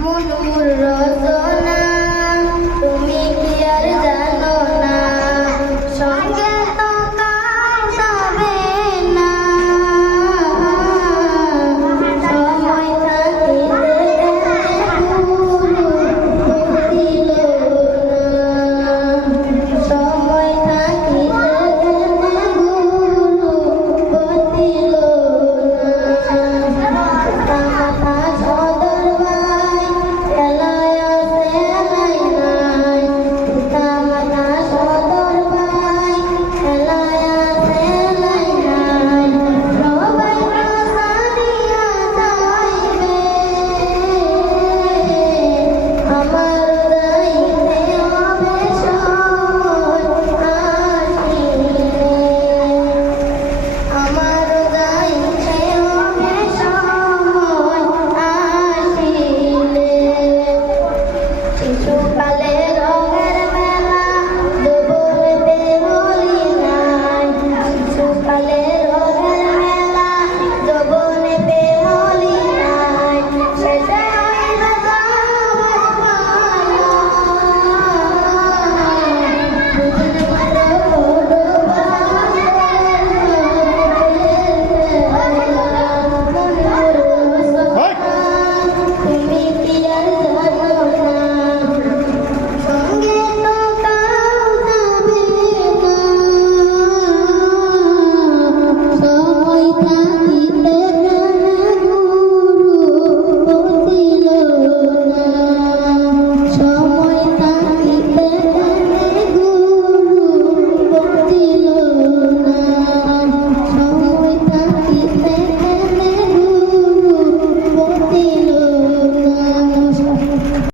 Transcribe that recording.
মনুর Rachana Bye.